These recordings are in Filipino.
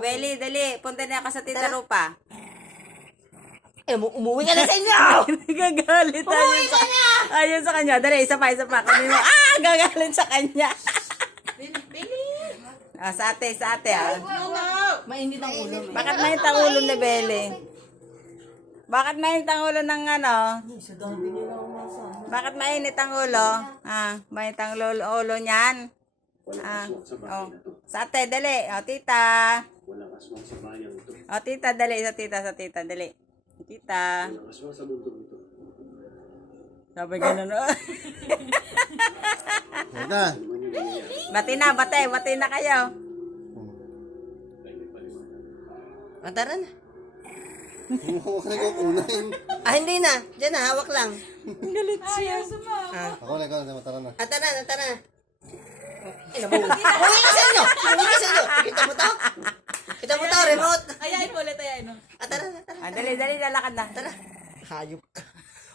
Beli, dali. Punta na ka sa Tita Rupa. Umuwi ka na sa inyo! Gagalit. Umuwi ka na! Ayun sa kanya. Dali, isa pa. Kunin mo. Gagalit sa kanya. Bili. Sa ate. Mainit ang ulo. Bakit mainit ang ulo ni Beli? Bakit mainit ang ulo ng ano? Bakit mainit ang ulo? Mainit ang ulo niyan. Sa ate, dali. Tita. Tita, dali. Sa tita, dali. Tita. Sabi ganun. Bati na kayo. Tara na. Hindi na. Diyan na, hawak lang. Galit siya. Ako na, tara na. Tara na. Umuwi ka sa inyo! Kita mo to, remote! Ayain mo ulit, ayain mo. Tara na. Dali, lalakad na. Tara. Hayop ka.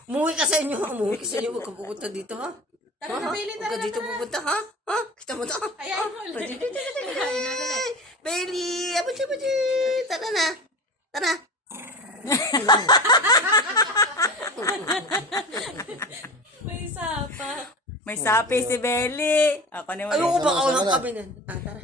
Umuwi ka sa inyo. Huwag ka pupunta dito, ha? Tara na, Bili, Huwag ka dito pupunta, ha? Kita mo to? Ayain mo ulit. Bailey! Abuchi! Tara na. May sapa. May sapi si Beli. Ako ni Ayoko ba ako ng kabinan? Tara.